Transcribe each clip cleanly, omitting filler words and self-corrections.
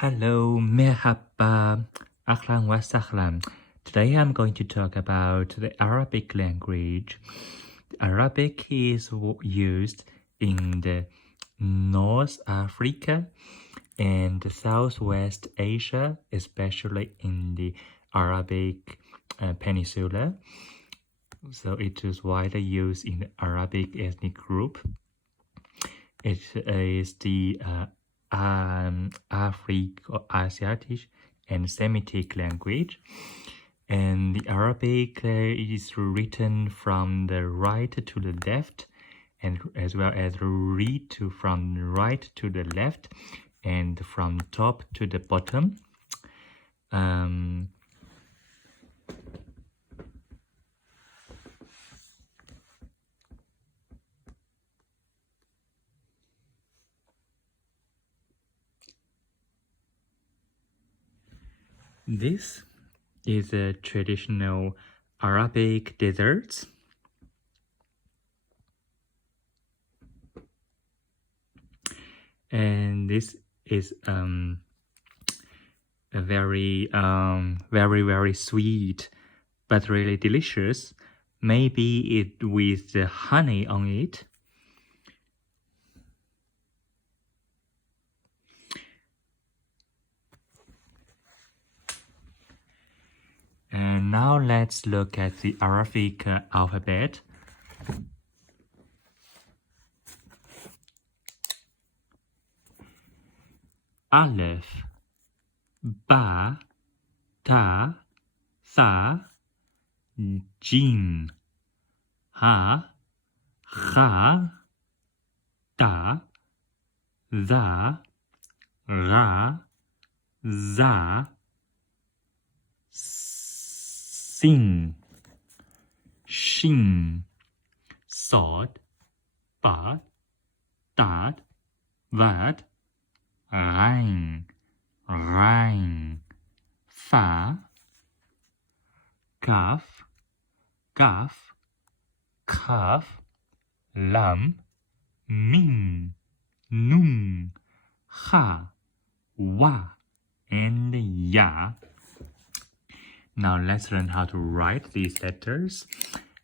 Hello, merhaba, ahlan wa sahlan. Today I'm going to talk about the Arabic language. Arabic is used in the North Africa and Southwest Asia, especially in the Arabic Peninsula. So it is widely used in the Arabic ethnic group. It is the Afro-Asiatic and Semitic language, and the Arabic is written from the right to the left, and as well as read from right to the left, and from top to the bottom. This is a traditional Arabic dessert. And this is a very very sweet but really delicious. Maybe it with the honey on it. And now let's look at the Arabic alphabet. Aleph, Ba, Ta, Tha, Jim, Ha, Kha, Da, Za, Ra, Za, Sin, Shin, Sod, Bad, Dad, Vad, Rein, Rein, Fa, Kaf, Gaf, Kaf, Lam, Mim, Nun, Ha, Wa, and Ya. Now let's learn how to write these letters.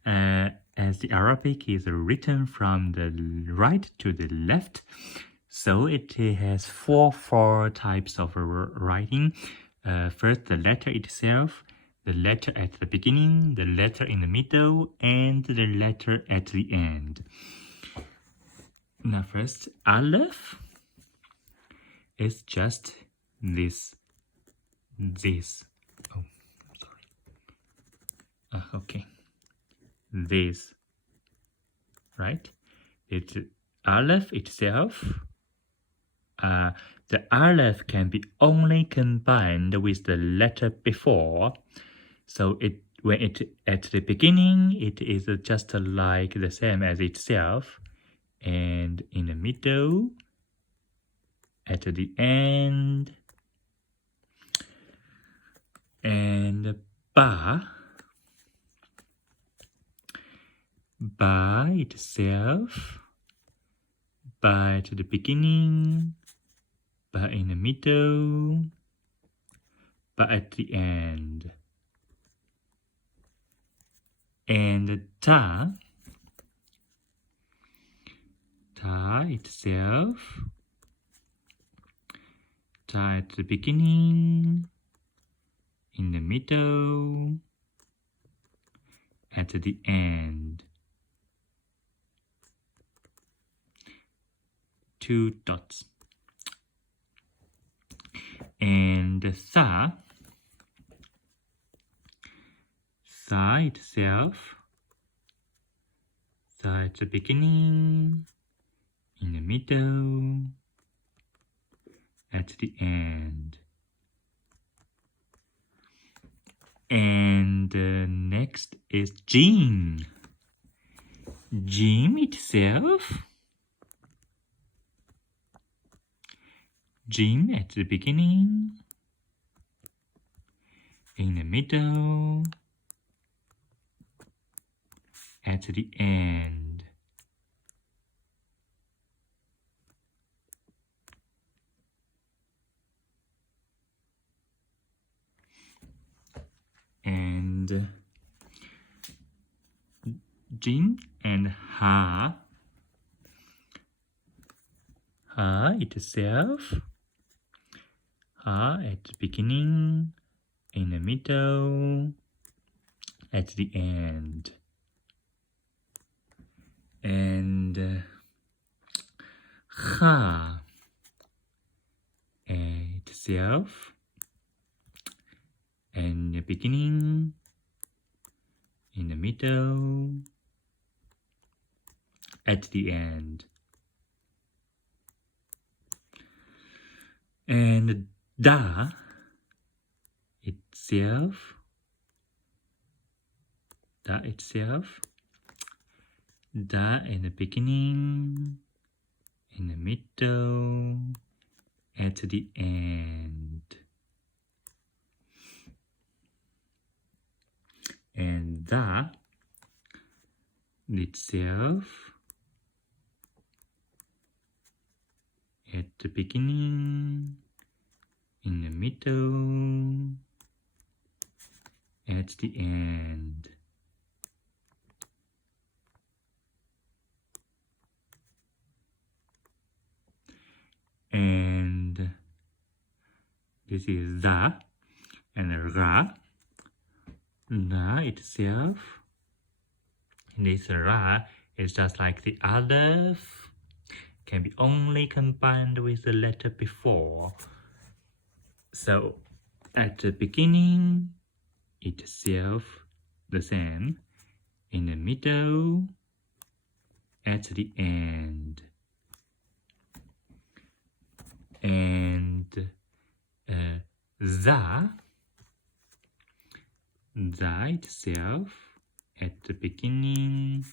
As the Arabic is written from the right to the left, so it has four types of writing. First, the letter itself, the letter at the beginning, the letter in the middle, and the letter at the end. Now first, Aleph is just this. Oh, sorry. Okay. This, right? It's Aleph itself. The Aleph can be only combined with the letter before. So when it at the beginning, it is just like the same as itself. And in the middle, at the end, and Ba itself, Ba at the beginning, Ba in the middle, Ba at the end. And Ta itself, Ta at the beginning, in the middle, at the end. 2 dots. And Tha itself, Tha at the beginning, in the middle, at the end. And next is Jim. Jim itself, Jim at the beginning, in the middle, at the end. and jin and ha. Ha itself. Ha at the beginning, in the middle, at the end. And ha itself, in the beginning, in the middle, at the end. And da itself, da in the beginning, in the middle, at the end. And da itself, at the beginning, in the middle, at the end. And this is da and ra. Ra itself, this ra is just like the aleph, can be only combined with the letter before. So at the beginning itself the same, in the middle, at the end. And za itself, at the beginning,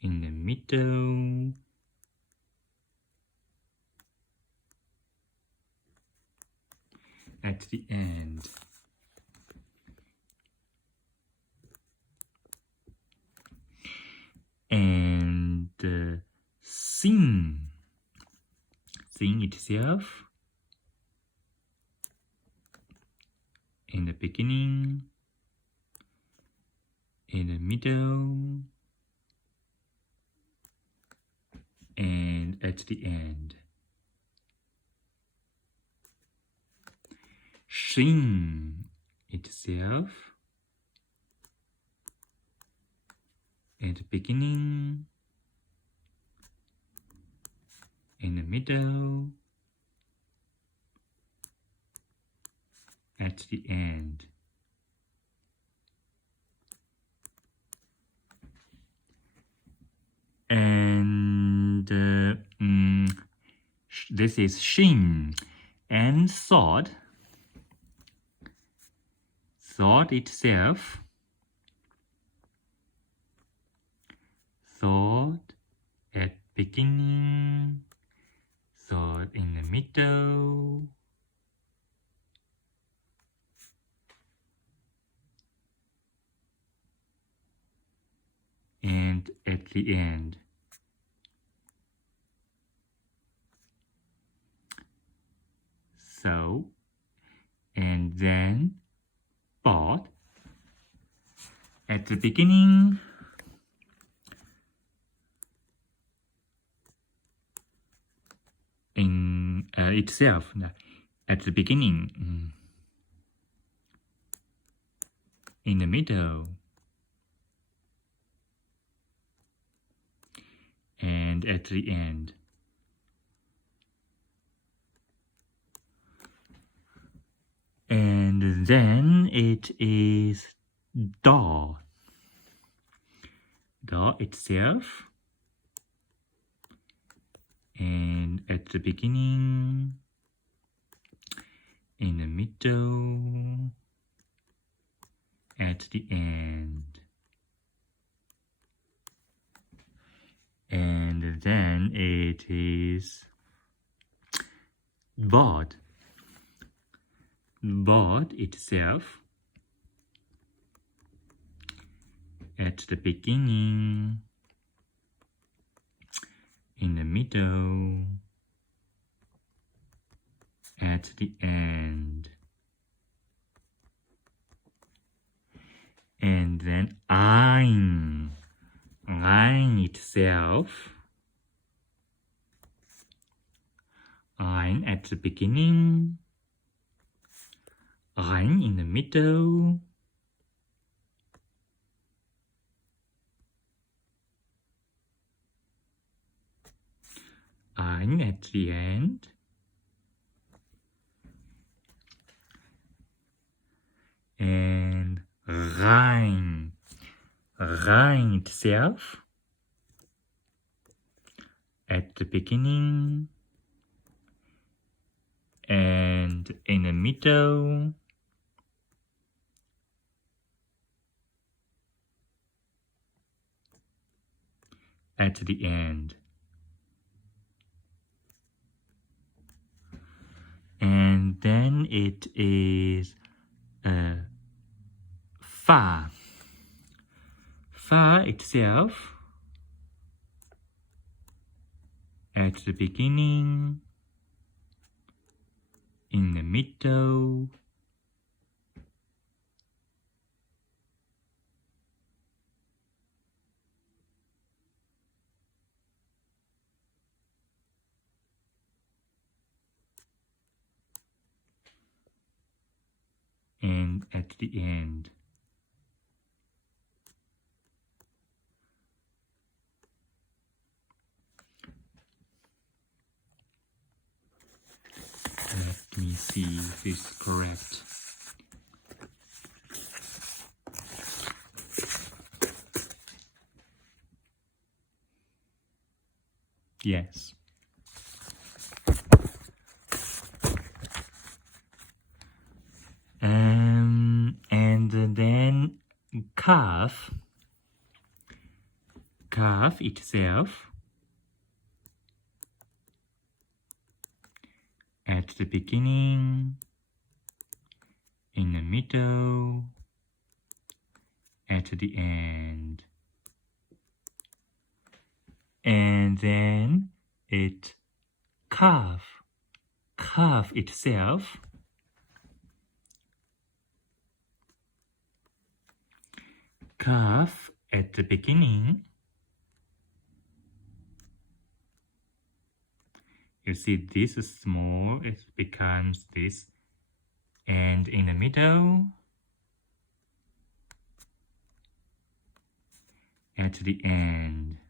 in the middle, at the end. And sin itself, in the beginning, in the middle, and at the end. Shin itself, at the beginning, in the middle, at the end. And this is shin. And sword itself, sword at beginning, sword in the middle, and at the end. So, and then board at the beginning, in itself, at the beginning, in the middle, and at the end. And then it is door itself, and at the beginning, in the middle, at the end. And then it is board itself, at the beginning, in the middle, at the end. And itself. Ein at the beginning. Ein in the middle. Ein at the end. And rein. Rein itself. At the beginning. And in the middle. At the end. And then it is fa. Fa itself at the beginning, in the middle, and at the end. Let me see if this is correct. Yes. And then calf itself at the beginning, in the middle, at the end. And then it calf itself at the beginning. You see this is small, it becomes this, and in the middle, at the end.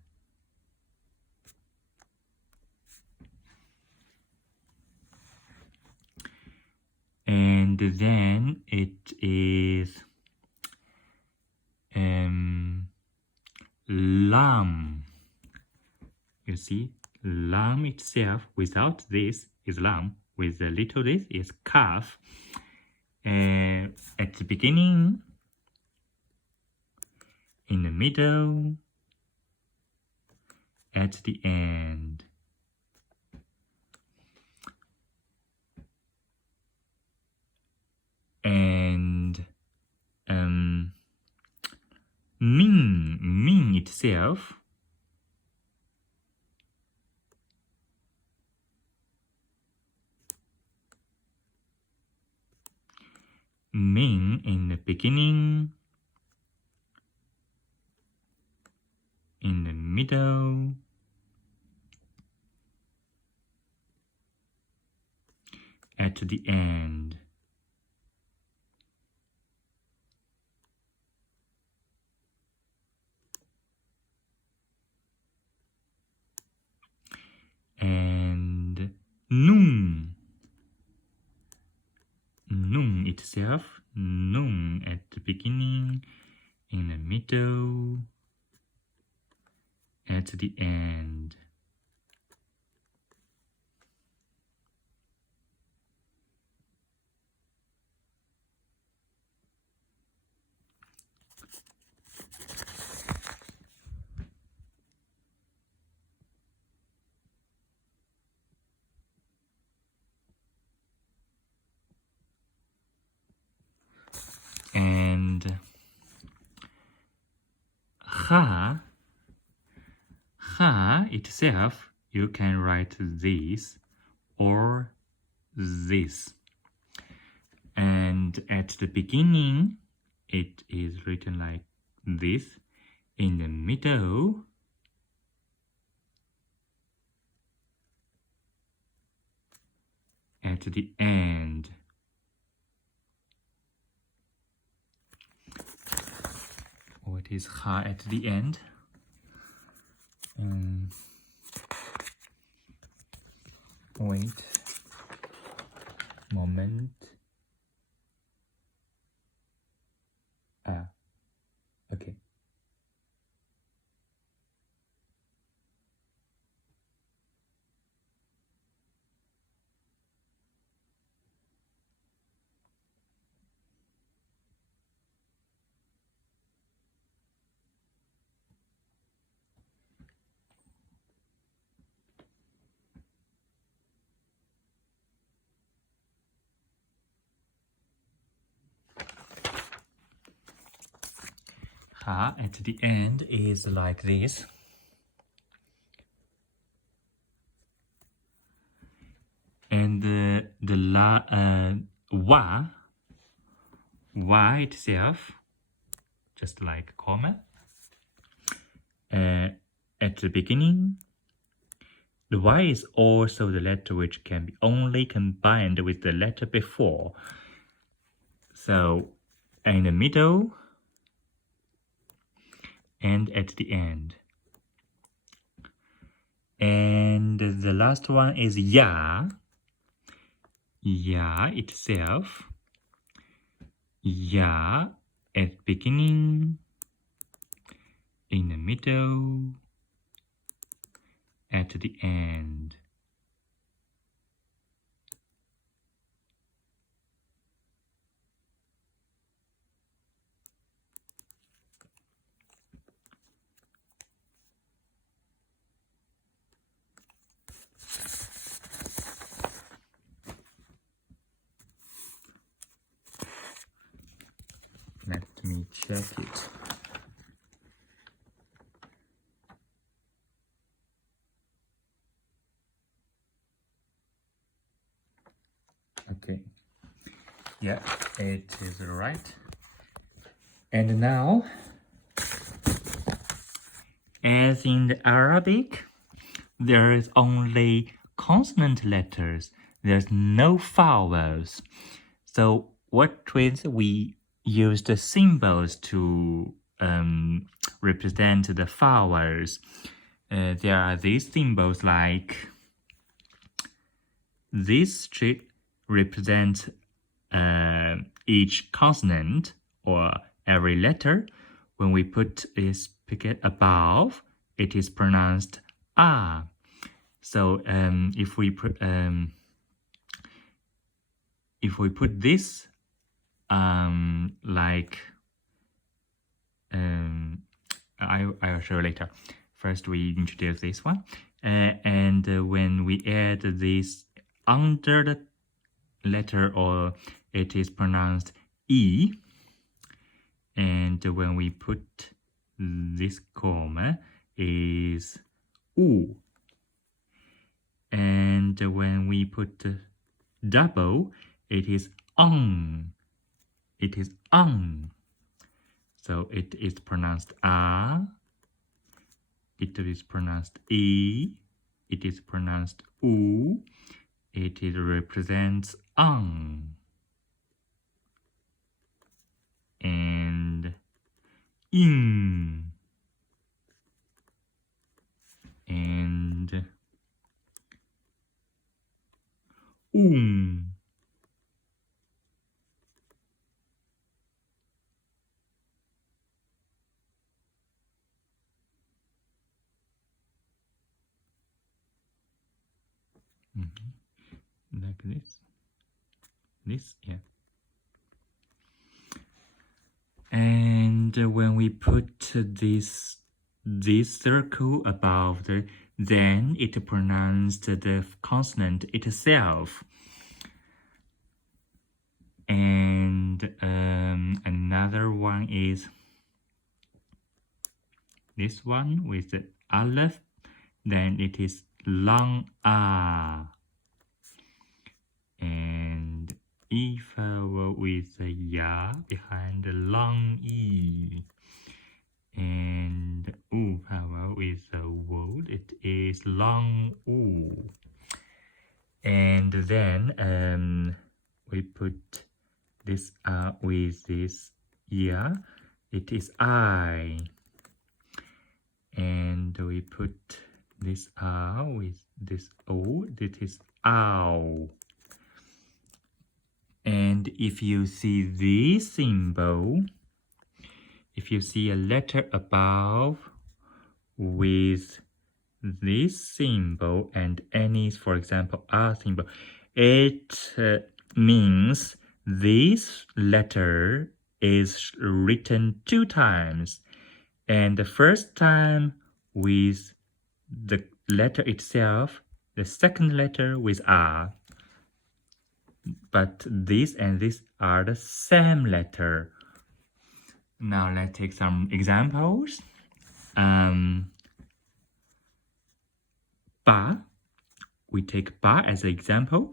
And then it is lamb. You see, lamb itself without this is lamb. With the little this is calf. At the beginning, in the middle, at the end. And min itself min in the beginning, in the middle, at the end. And nun itself, nun at the beginning, in the middle, at the end. And ha itself, you can write this or this. And at the beginning, it is written like this. In the middle, at the end. What is ha at the end? Wait. Moment. Okay. Ha at the end is like this. And wa itself, just like comma, at the beginning. The Y is also the letter which can be only combined with the letter before. So in the middle and at the end. And the last one is ya. Ya itself. Ya at beginning, in the middle, at the end. Let me check it. Okay. Yeah, it is right. And now, as in the Arabic, there is only consonant letters. There's no vowels. So what with we use the symbols to represent the vowels. There are these symbols like this represents each consonant or every letter. When we put this picket above, it is pronounced ah. So if we put this I'll show later. First, we introduce this one, and when we add this under the letter, or it is pronounced e, and when we put this comma is u, and when we put double, it is on. It is on. So it is pronounced a, it is pronounced e, it is pronounced u, it represents on. And in. And like this, yeah. And when we put this circle above then it pronounced the consonant itself. And another one is this one with the aleph, then it is long a. And e vowel with the ya behind the long e. And u vowel with the word, it is long u. And then we put this with this ear. It is I. And we put this with this O. It is ow. And if you see this symbol, if you see a letter above with this symbol and any, for example, R symbol, it means this letter is written 2 times. And the first time with the letter itself, the second letter with R. But this and this are the same letter. Now let's take some examples. Ba. We take ba as an example.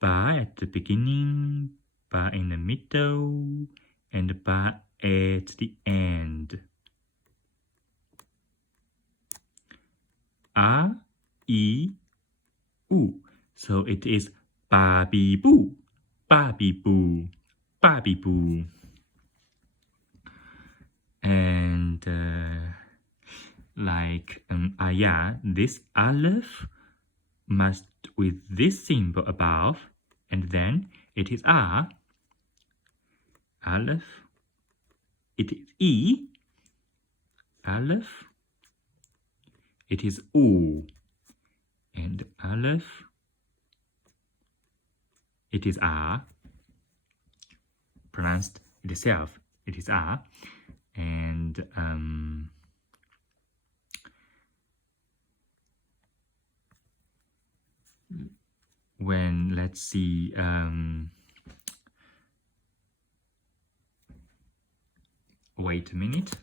Ba at the beginning, ba in the middle, and ba at the end. A, I, U. So it is ba bi boo, ba bi boo, ba bi boo. And like yeah, this aleph must with this symbol above, and then it is a. Aleph. It is e. Aleph. It is u. And aleph. It is a. Pronounced itself. It is a. And when let's see wait a minute.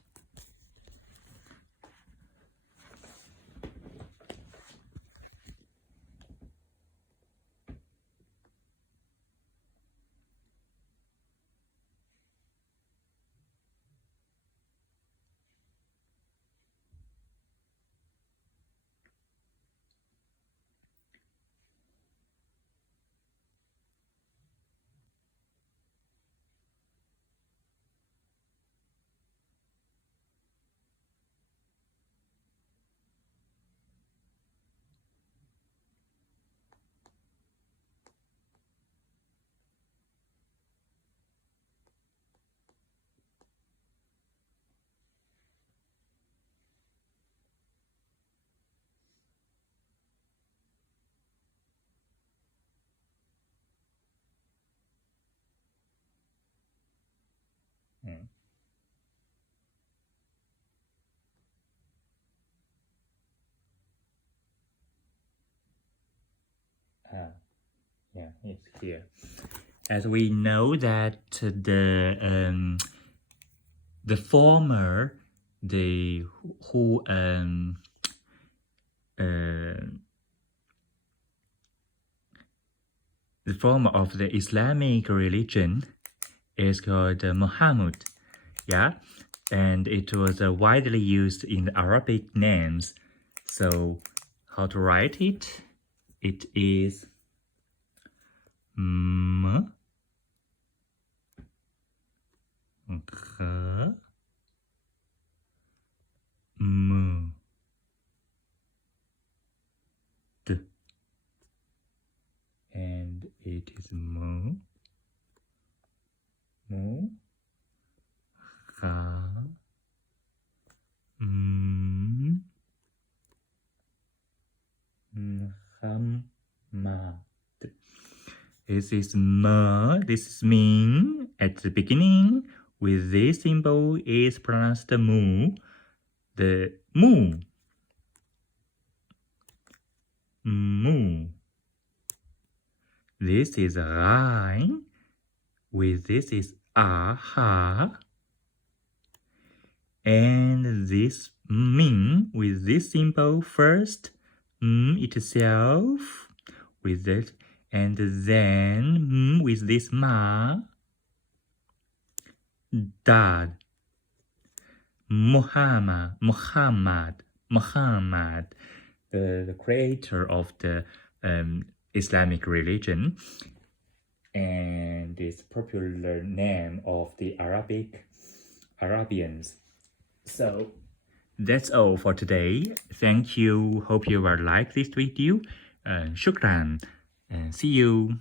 Yeah, it's here. As we know that the former, the former of the Islamic religion is called Muhammad. Yeah, and it was widely used in the Arabic names. So how to write it? It is M, G, M, D, and it is M, M, G, M, Muhammad. This is M, this is mean at the beginning with this symbol is pronounced mu, the mu, mu. This is Rain, with this is ha, and this min with this symbol first, itself with that. And then with this ma, dad, Muhammad, the creator of the Islamic religion, and it's popular name of the Arabians. So that's all for today. Thank you. Hope you will like this video. Shukran. See you.